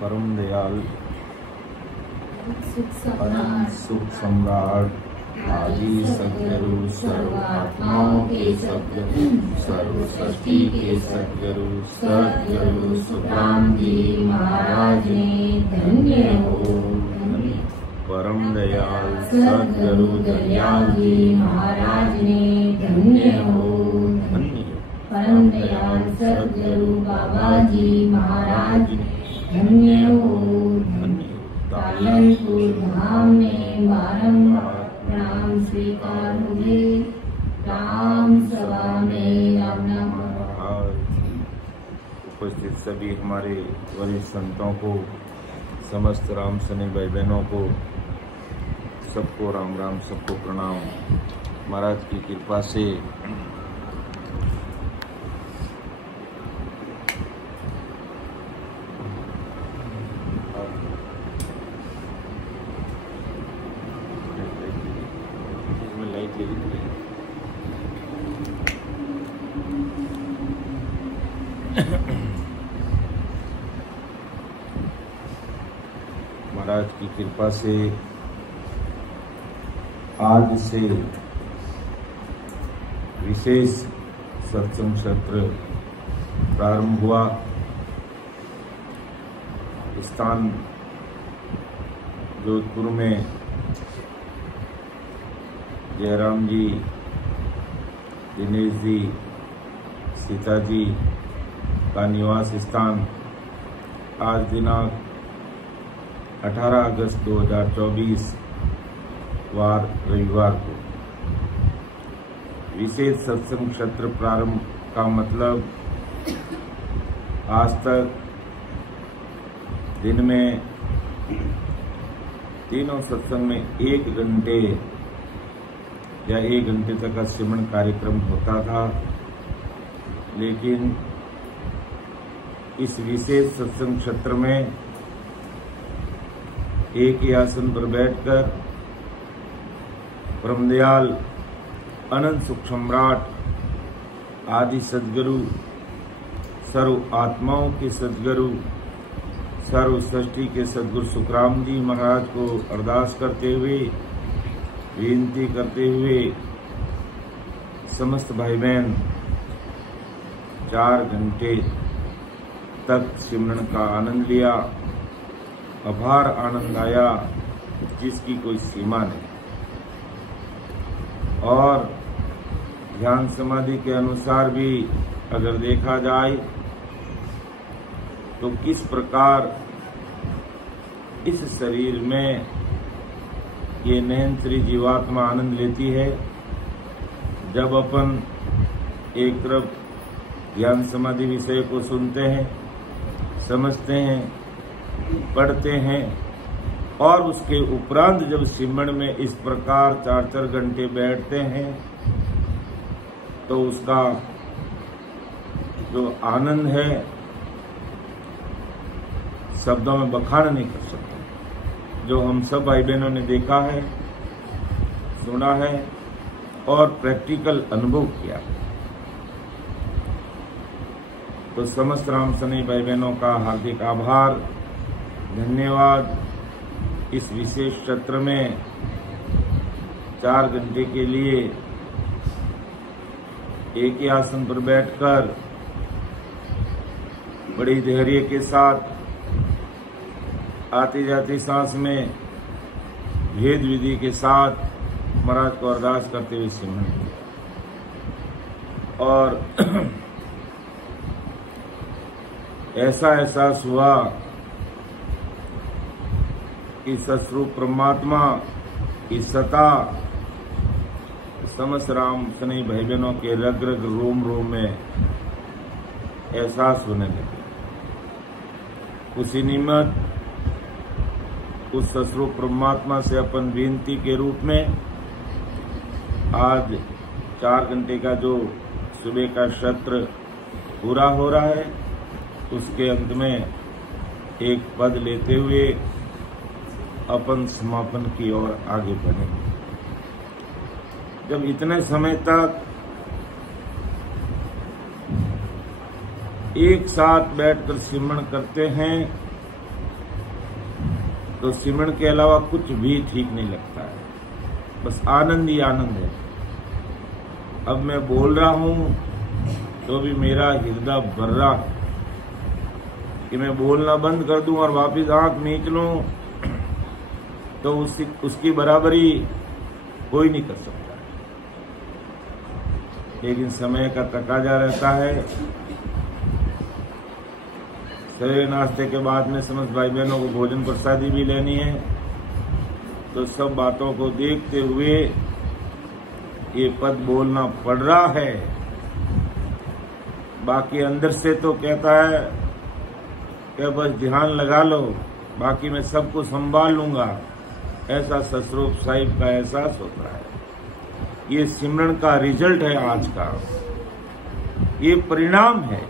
परम दयाल अनंत सुख सम्राट आदि सद्गुरु सर्व आत्माओं के सद्गुरु सर्व सृष्टि के सद्गुरु सद्गुरु सुखराम जी महाराज ने धन्य हो। परम दयाल सद्गुरु दयाल जी महाराज ने धन्य हो। परम दयाल सद्गुरु बाबा जी महाराज धन्य हो। पालनपुर धाम में बारंबार प्रणाम स्वीकार हुए। राम सभा में राम नाम। उपस्थित सभी हमारे वरिष्ठ संतों को, समस्त राम सने भाई बहनों को, सबको राम राम, सबको प्रणाम। महाराज की कृपा से महाराज की कृपा से आज से विशेष सत्संग सत्र प्रारंभ हुआ। स्थान जोधपुर में जयराम जी, दिनेश जी, सीता जी का निवास स्थान आज दिनांक 18 अगस्त 2024 वार रविवार को विशेष सत्संग सत्र प्रारंभ का मतलब आज तक दिन में तीनों सत्संग में 1 घंटे या 1 घंटे तक का श्रवण कार्यक्रम होता था, लेकिन इस विशेष सत्संग सत्र में एक ही आसन पर बैठकर परमदयाल अनंत सुख सम्राट आदि सद्गुरु सर्व आत्माओं के सद्गुरु सर्व सृष्टि के सद्गुरु सुखराम जी महाराज को अरदास करते हुए, विनती करते हुए समस्त भाई बहन 4 घंटे तक सिमरन का आनंद लिया। अपार आनंद आया जिसकी कोई सीमा नहीं। और ध्यान समाधि के अनुसार भी अगर देखा जाए तो किस प्रकार इस शरीर में ये नयन श्री जीवात्मा आनंद लेती है। जब अपन एक तरफ ध्यान समाधि विषय को सुनते हैं, समझते हैं, पढ़ते हैं और उसके उपरांत जब सिमरन में इस प्रकार 4-4 घंटे बैठते हैं तो उसका जो आनंद है शब्दों में बखान नहीं कर सकते। जो हम सब भाई बहनों ने देखा है, सुना है और प्रैक्टिकल अनुभव किया, तो समस्त राम सने भाई बहनों का हार्दिक आभार, धन्यवाद। इस विशेष सत्र में 4 घंटे के लिए एक ही आसन पर बैठकर बड़ी धैर्य के साथ आती जाती सांस में भेद विधि के साथ महाराज को अरदास करते हुए सिमरन किया। और ऐसा एहसास हुआ कि सस्वरूप परमात्मा की सत्ता समस्त राम सने भाई बहनों के रग रग रोम रोम में एहसास होने लगे। उसी निमित्त उस सस्वरूप परमात्मा से अपन विनती के रूप में आज 4 घंटे का जो सुबह का सत्र पूरा हो रहा है, उसके अंत में एक पद लेते हुए अपन समापन की ओर आगे बढ़ेंगे। जब इतने समय तक एक साथ बैठकर सिमरन करते हैं तो सिमरन के अलावा कुछ भी ठीक नहीं लगता है, बस आनंद ही आनंद है। अब मैं बोल रहा हूं तो भी मेरा हृदय भर रहा है कि मैं बोलना बंद कर दूं और वापिस आंख मीच लूं तो उसकी बराबरी कोई नहीं कर सकता। लेकिन समय का तकाजा रहता है। सवेरे नाश्ते के बाद में समस्त भाई बहनों को भोजन प्रसादी भी लेनी है, तो सब बातों को देखते हुए ये पद बोलना पड़ रहा है। बाकी अंदर से तो कहता है कि बस ध्यान लगा लो, बाकी मैं सबको संभाल लूंगा, ऐसा ससरूप साहिब का एहसास होता है। ये सिमरन का रिजल्ट है आज का, ये परिणाम है।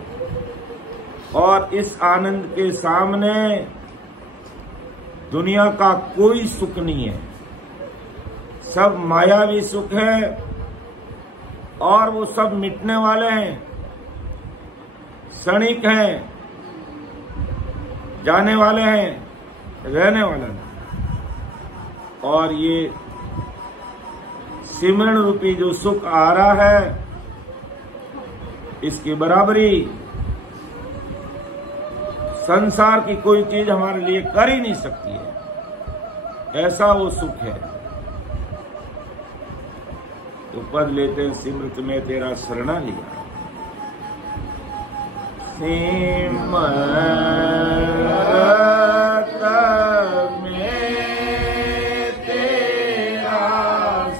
और इस आनंद के सामने दुनिया का कोई सुख नहीं है, सब मायावी सुख है और वो सब मिटने वाले हैं, क्षणिक हैं, जाने वाले हैं, रहने वाले हैं। और ये सिमरन रूपी जो सुख आ रहा है, इसकी बराबरी संसार की कोई चीज हमारे लिए कर ही नहीं सकती है, ऐसा वो सुख है। तो पद लेते हैं, सिमरत में तेरा शरणा लिया। सिमरत में तेरा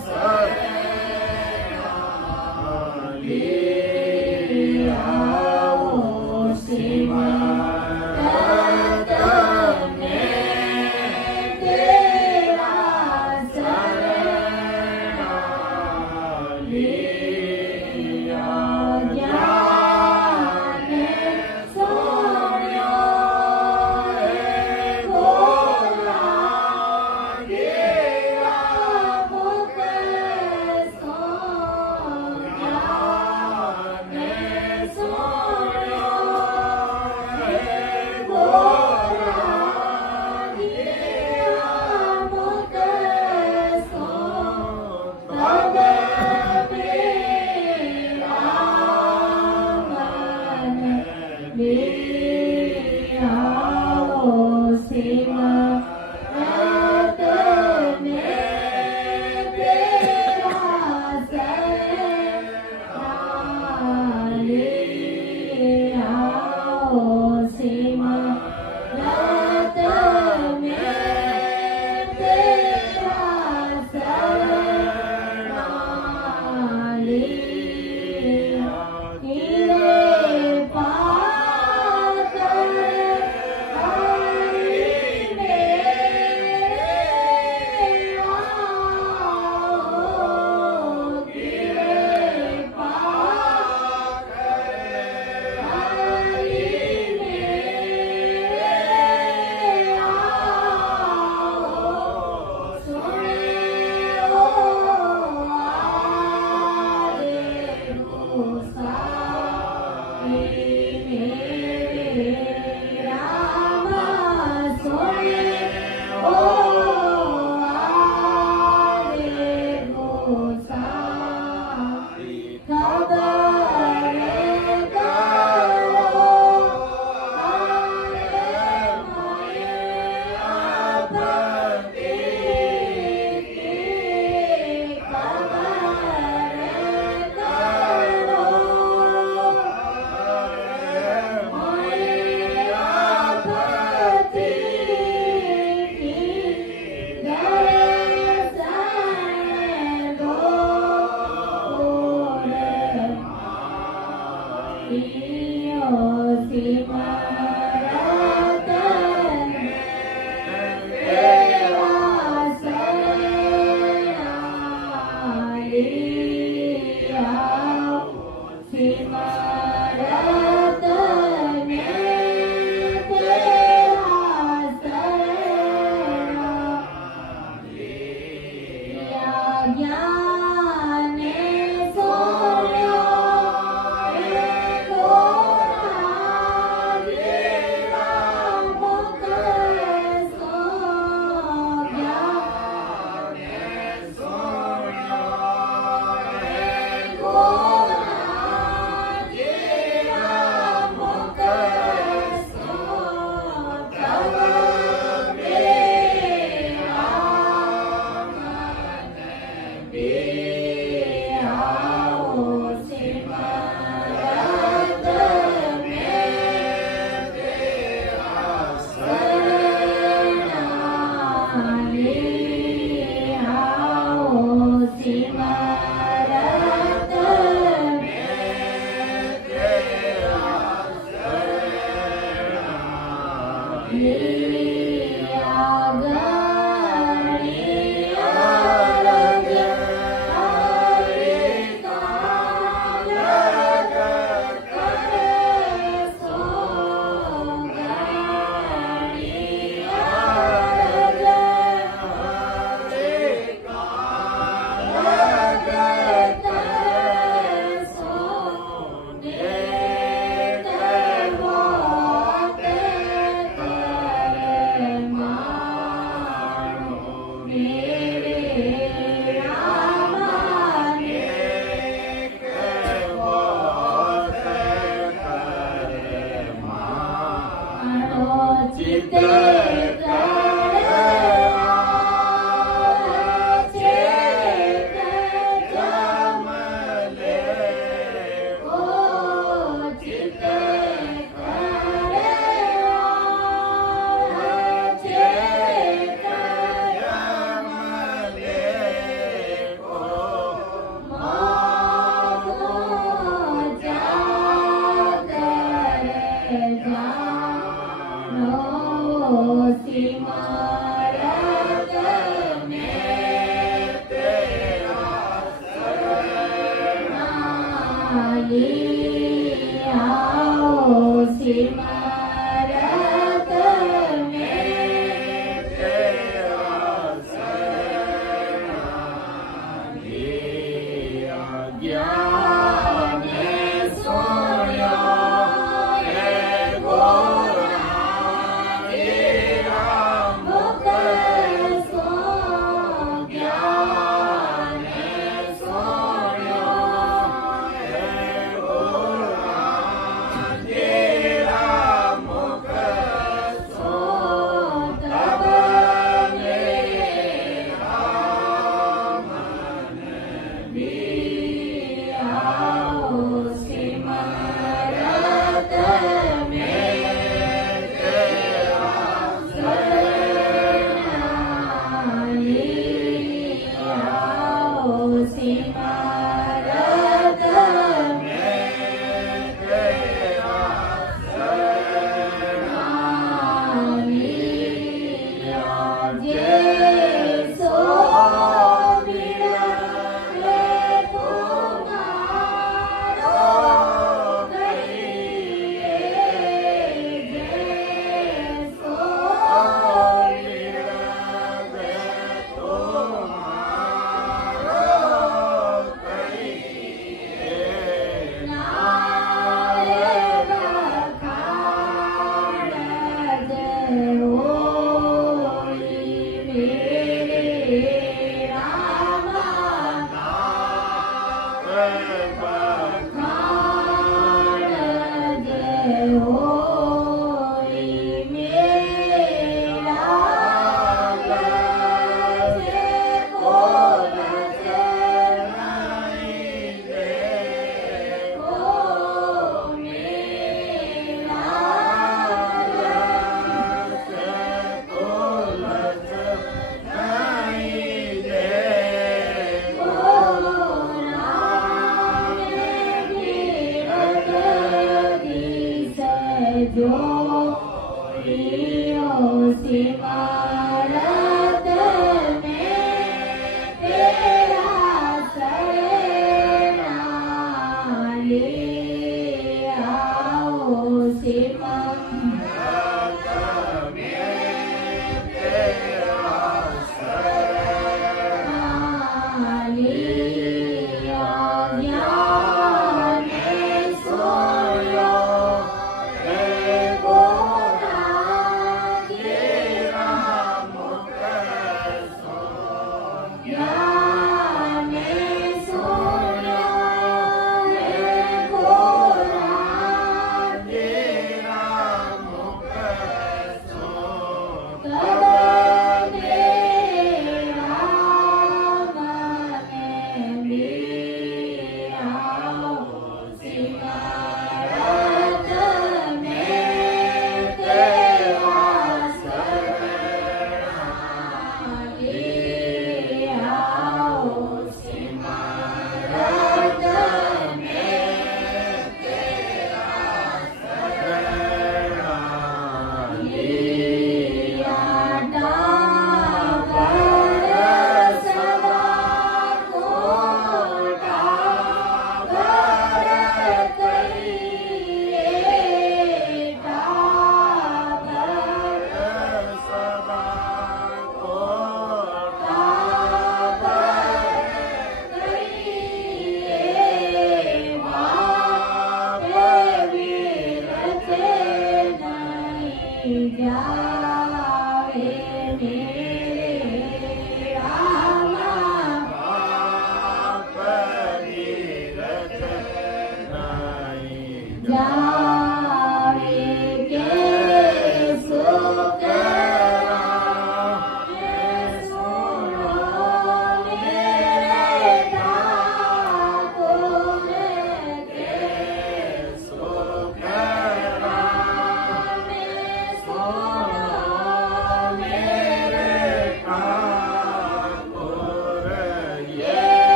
शरणा लिया, वो सिमरत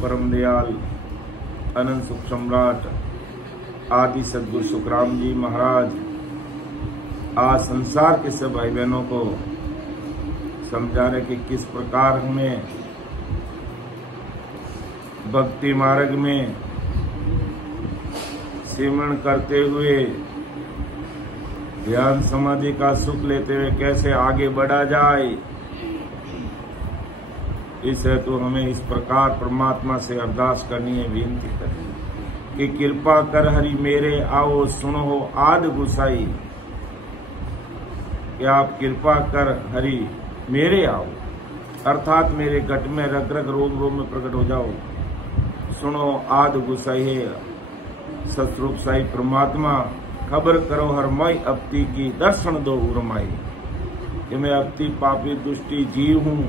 परम दयाल अनंत सुख सम्राट आदि सदगुरु सुखराम जी महाराज आज संसार के सब भाई बहनों को समझा रहे कि किस प्रकार हमें भक्ति मार्ग में सिमरण करते हुए ध्यान समाधि का सुख लेते हुए कैसे आगे बढ़ा जाए। इस हेतु हमें इस प्रकार परमात्मा से अरदास करनी है, विनती करनी है कि कृपा कर हरि मेरे आओ सुनो आद गुसाई, कि आप कृपा कर हरि मेरे आओ, अर्थात मेरे घट में रग रग रोम रोम में प्रकट हो जाओ। सुनो आद गुसाई है सतरूप साई परमात्मा, खबर करो हर मई अपती की दर्शन दो उर्माई, कि मैं अपती पापी दुष्टि जीव हूं,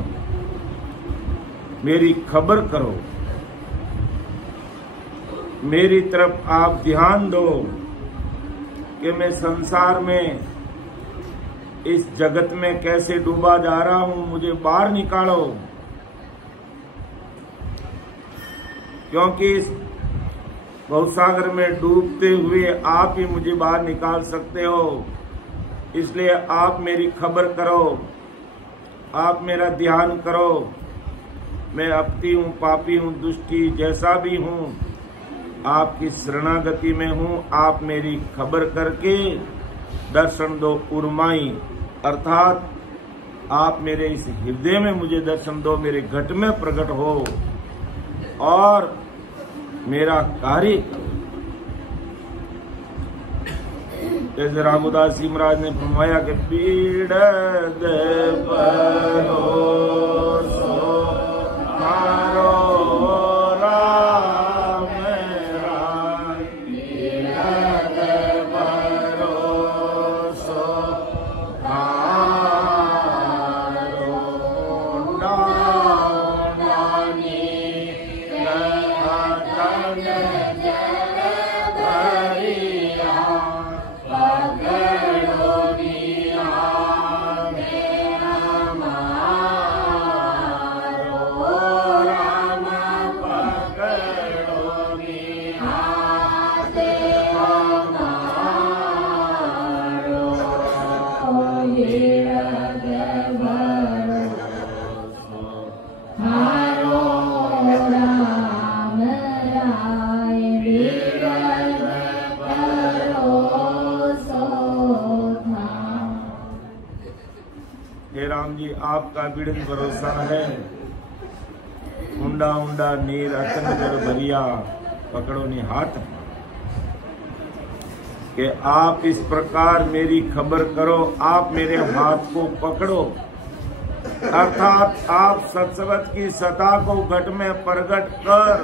मेरी खबर करो, मेरी तरफ आप ध्यान दो कि मैं संसार में इस जगत में कैसे डूबा जा रहा हूं, मुझे बाहर निकालो। क्योंकि इस भवसागर में डूबते हुए आप ही मुझे बाहर निकाल सकते हो, इसलिए आप मेरी खबर करो, आप मेरा ध्यान करो। मैं अपती हूँ, पापी हूँ, दुष्टी जैसा भी हूँ, आपकी शरणागति में हूँ, आप मेरी खबर करके दर्शन दो उर्माई, अर्थात आप मेरे इस हृदय में मुझे दर्शन दो, मेरे घट में प्रकट हो और मेरा कार्य करो। जैसे रामदास जी महाराज ने फरमाया कि पीड़ आपका बिड़न भरोसा है, उंडा उंडा नीर अतन कर भरिया, पकड़ो नी हाथ, कि आप इस प्रकार मेरी खबर करो, आप मेरे हाथ को पकड़ो, अर्थात आप सत्सवत की सता को घट में प्रकट कर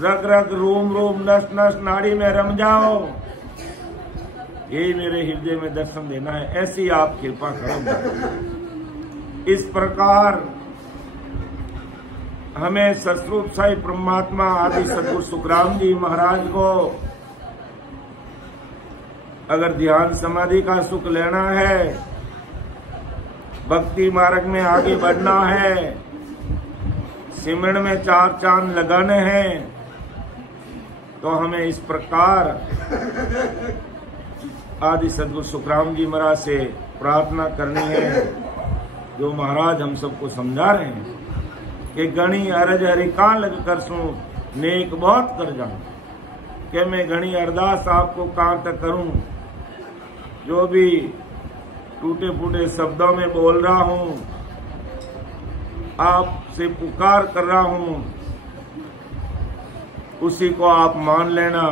रग रग रोम रोम नस नस नाड़ी में रम जाओ, यही मेरे हृदय में दर्शन देना है, ऐसी आप कृपा करो। इस प्रकार हमें सतरूप साई परमात्मा आदि सदगुरु सुखराम जी महाराज को अगर ध्यान समाधि का सुख लेना है, भक्ति मार्ग में आगे बढ़ना है, सिमरन में चार चांद लगाने हैं, तो हमें इस प्रकार आदि सदगुरु सुखराम जी महाराज से प्रार्थना करनी है, जो महाराज हम सबको समझा रहे हैं कि गणी अरज हरिकान लग कर सू नेक बहुत कर जाऊं, कि मैं गणी अरदास आपको कहां तक करूं, जो भी टूटे फूटे शब्दों में बोल रहा हूं, आपसे पुकार कर रहा हूं, उसी को आप मान लेना।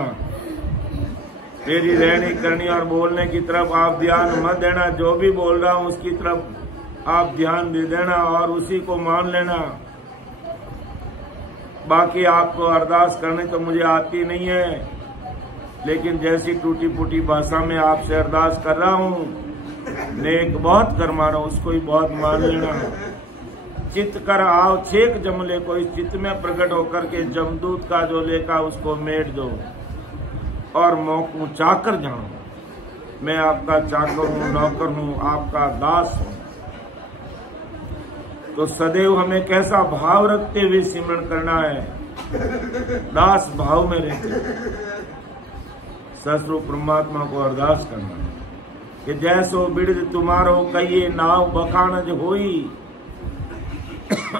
मेरी रहनी करनी और बोलने की तरफ आप ध्यान मत देना, जो भी बोल रहा हूं उसकी तरफ आप ध्यान दे देना और उसी को मान लेना। बाकी आपको अरदास करने तो मुझे आती नहीं है, लेकिन जैसी टूटी फूटी भाषा में आपसे अरदास कर रहा हूं, नेक बहुत कर मानो, उसको ही बहुत मान लेना। चित्त कर आओ छेक जमले को, इस चित्त में प्रकट होकर के जमदूत का जो लेखा उसको मेट दो और मौकू चाकर जानो। मैं आपका चाकर हूँ, नौकर हूँ, आपका दास हूँ। तो सदैव हमें कैसा भाव रखते हुए सिमरण करना है? दास भाव में रहते ससुर परमात्मा को अरदास करना है कि जैसो बिरद तुम्हारो कहिए नाव बखानज होई।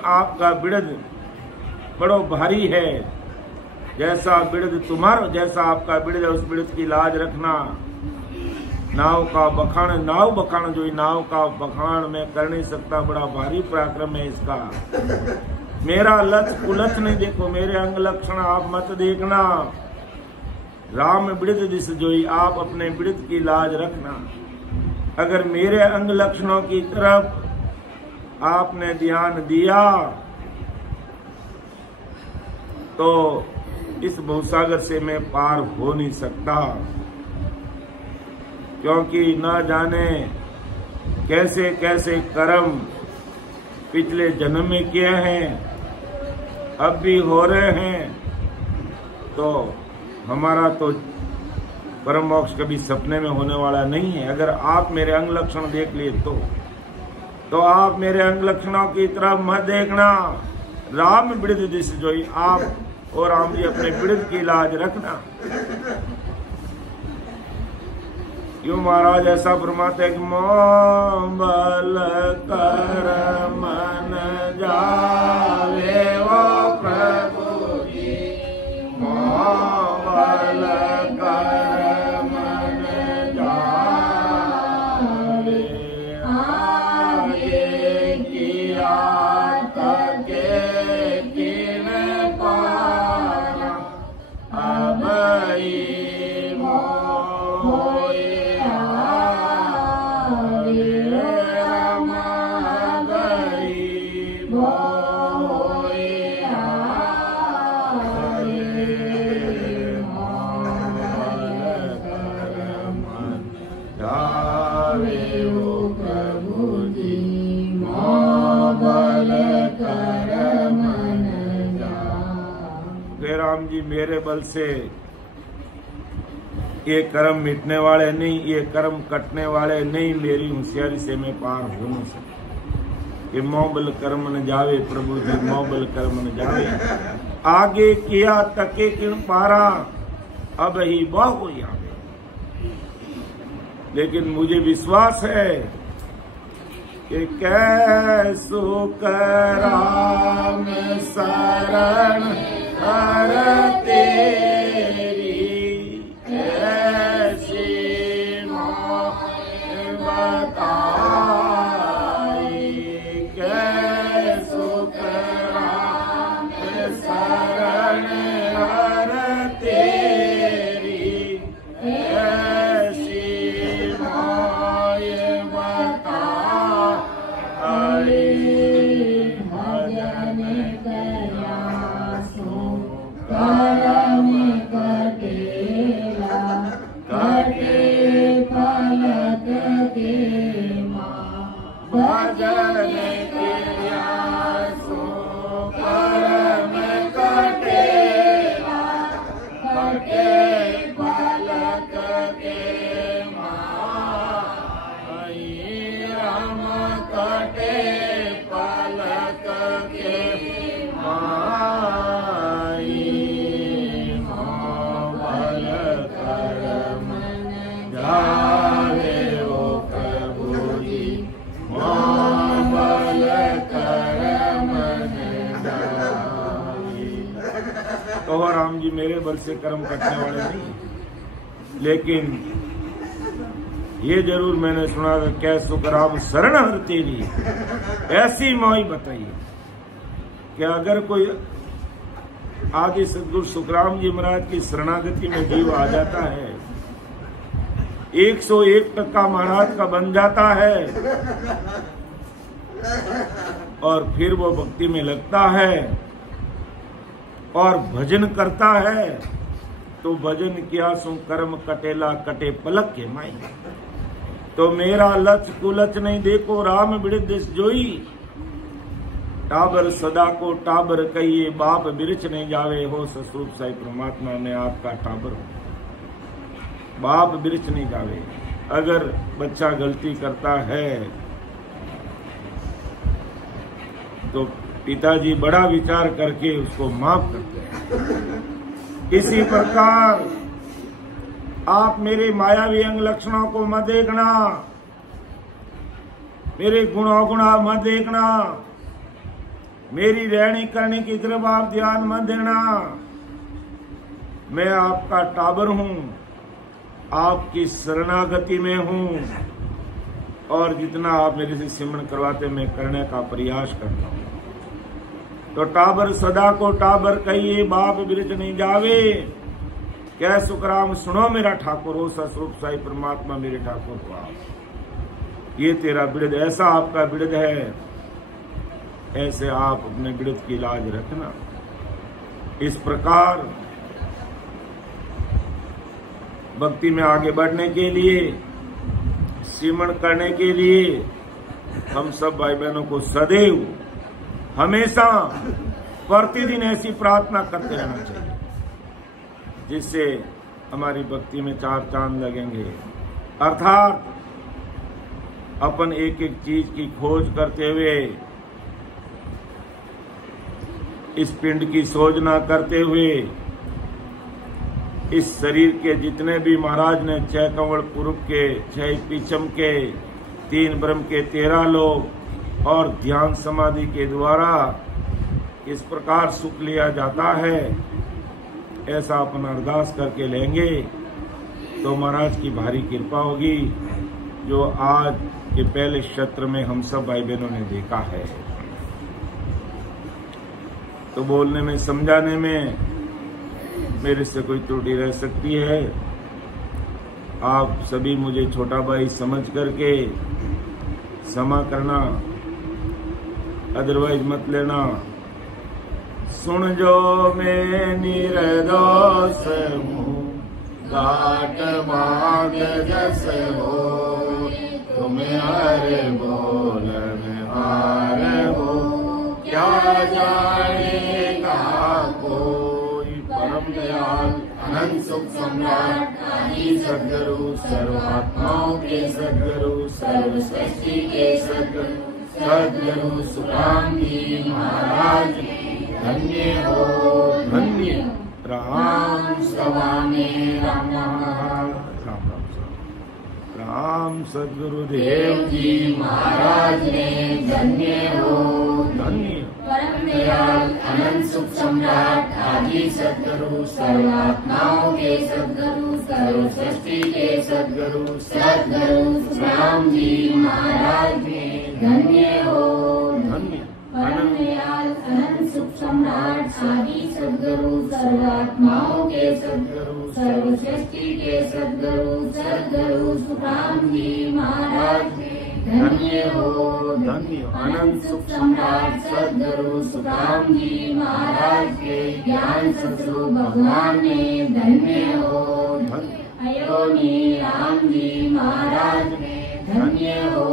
आपका बिरद बड़ो भारी है, जैसा बिरद तुम्हारो, जैसा आपका बिरद है उस बिरद की लाज रखना। नाव का बखान, नाव बखान जो नाव का बखान मैं कर नहीं सकता, बड़ा भारी पराक्रम है इसका। मेरा लच कुलच नहीं देखो, मेरे अंग लक्षण आप मत देखना। राम बिरद दिस जोई, आप अपने बिरद की लाज रखना। अगर मेरे अंग लक्षणों की तरफ आपने ध्यान दिया तो इस भवसागर से मैं पार हो नहीं सकता, क्योंकि न जाने कैसे कैसे कर्म पिछले जन्म में किए हैं, अब भी हो रहे हैं। तो हमारा तो परम मोक्ष कभी सपने में होने वाला नहीं है। अगर आप मेरे अंग लक्षण देख लिए तो आप मेरे अंग लक्षणों की तरफ मत देखना। राम बिरद दिस जोई, आप और राम जी अपने बिरद की लाज रखना। यूं महाराज ऐसा फरमाते हैं कि मोह बल कर मन जावे वो प्रभु जी, मोह बल कर मन जावे, आगे किया तके किन पाना, अब राम जी मेरे बल से ये कर्म मिटने वाले नहीं, ये कर्म कटने वाले नहीं, मेरी होशियारी से मैं पार हो नहीं सकता। कि मोबल कर्म न जावे प्रभु जी, मोबल कर्म न जावे, आगे किया तके किन पारा, अब ही बहु आवे। लेकिन मुझे विश्वास है कि कैसो कराम शरण हर तेरी, ऐसी मोह बताई, कैसो कराम शरण हर तेरी, ऐसी मोह बताई। भजन कयासो कर्म कटेला, कटे पलक के माँ। भजन कयासो कर्म कटेला, कटे पलक के माँ। राम कटे पलक के माँ। तो राम जी मेरे बल से कर्म कटने वाले नहीं, लेकिन ये जरूर मैंने सुना था, क्या सुखराम शरण हर तेरी, ऐसी मोई बताइए कि अगर कोई आदि सदगुरु सुखराम जी महाराज की शरणागति में जीव आ जाता है, 101% महाराज का बन जाता है और फिर वो भक्ति में लगता है और भजन करता है, तो भजन किया सो कर्म कटेला, कटे पलक के माई। तो मेरा लच कुलच नहीं देखो, राम बिरद दिस जोई। टाबर सदा को टाबर कहिए, बाप बिरच नहीं जावे, हो ससुर साई परमात्मा में आपका टाबर हो, बाप बिरच नहीं जावे। अगर बच्चा गलती करता है तो पिताजी बड़ा विचार करके उसको माफ करते हैं। इसी प्रकार आप मेरे मायावी अंग लक्षणों को मत देखना, मेरे गुण अवगुण मत देखना, मेरी रहनी करने की तरफ आप ध्यान मत देना। मैं आपका टाबर हूं, आपकी शरणागति में हूं, और जितना आप मेरे से सिमरन करवाते मैं करने का प्रयास करता हूं। तो टाबर सदा को टाबर कहिए, बाप बिरच नहीं जावे। क्या सुखराम सुनो मेरा ठाकुर हो, सस्वरूप साई परमात्मा मेरे ठाकुर को आप। ये तेरा बिरद, ऐसा आपका बिरद है, ऐसे आप अपने बिरद की लाज रखना। इस प्रकार भक्ति में आगे बढ़ने के लिए, सिमरन करने के लिए हम सब भाई बहनों को सदैव हमेशा प्रतिदिन ऐसी प्रार्थना करते रहना चाहिए, जिससे हमारी भक्ति में चार चांद लगेंगे। अर्थात अपन एक एक चीज की खोज करते हुए, इस पिंड की सोजना करते हुए, इस शरीर के जितने भी महाराज ने 6 कंवल पूर्व के, 6 पीछम के, 3 ब्रह्म के 13 लोग और ध्यान समाधि के द्वारा इस प्रकार सुख लिया जाता है, ऐसा अपन अरदास करके लेंगे तो महाराज की भारी कृपा होगी, जो आज के पहले सत्र में हम सब भाई बहनों ने देखा है। तो बोलने में, समझाने में मेरे से कोई त्रुटि रह सकती है, आप सभी मुझे छोटा भाई समझ करके क्षमा करना, अदरवाइज मत लेना। सुन जो मैं निर्दोष हूँ, घाट माग जस हो, तुम हरे बोल में हार हो, क्या जानेगा कोई। परम दयाल अनंत सुख सम्राट आदि सद्गुरु, सर्वात्माओं के सद्गुरु, सर्व सृष्टि के सद्गुरु, सद्गुरु सुखराम जी महाराज धन्य हो, धन्य। राम स्वामी राम राम सद्गुरुदेव जी महाराज ने धन्य हो, धन्य। परम दयाल अनंत सुख सम्राट आदि सद्गुरु, सर्वात्माओं के सद्गुरु, सर्व सृष्टि के सद्गुरु, सद्गुरु सुखराम जी महाराज ने धन्य हो, धन्य। परम दयाल अनंत सुख सम्राट आदि सद्गुरु, सर्वात्माओं के सद्गुरु, सर्व सृष्टि के सद्गुरु, सद्गुरु सुखराम जी महाराज धन्य हो, धन्य। अनंत सुख सम्राट सद्गुरु सुखराम जी महाराज के ज्ञान सद्गुरु भगवान ने धन्य हो, धन्य। अयोनी राम जी महाराज ने धन्य हो,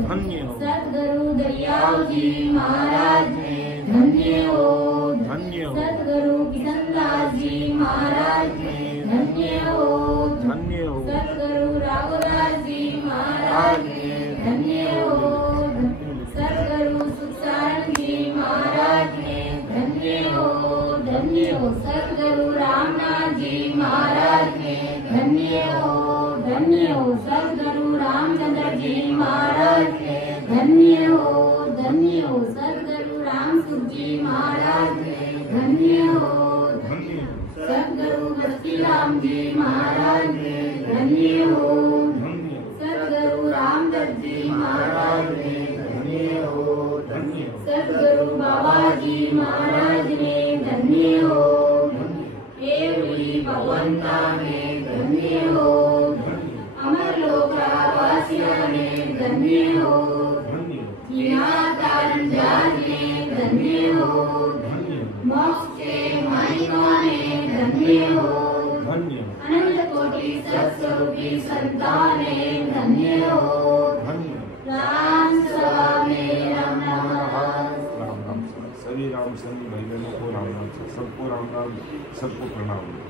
धन्य हो। सद्गुरु दयाल जी महाराज ने धन्य हो, धन्य हो। सद्गुरु किशनदास जी महाराज ने धन्य हो, धन्य हो। सद्गुरु राघवदास जी महाराज ने धन्य हो, सद्गुरु सुखसारण जी महाराज ने धन्य हो, धन्य हो। सद्गुरु रामनाथ जी महाराज ने धन्य हो, धन्य हो। सद्गुरु रामचंद्र जी महाराज ने धन्य हो, धन्य हो। सद्गुरु रामसुख जी महाराज ने धन्य हो, धन्य हो। सद्गुरु बस्तीराम जी महाराज ने धन्य हो, धन्य हो। सद्गुरु रामदत्त जी महाराज ने धन्य हो, धन्य हो। सद्गुरु बाबा जी महाराज ने धन्य हो, भगवंता ने धन्य हो, अमर लोक वासिया ने धन्य हो, तारण जाल ने धन्य हो, मोक्ष के महिमा ने धन्य हो, अनंत कोटि सत्स्वरूपी संतान ने धन्य हो। राम सभा में राम राम। सभी राम संगी भाई बहनों को राम राम, सबको राम राम, सबको प्रणाम।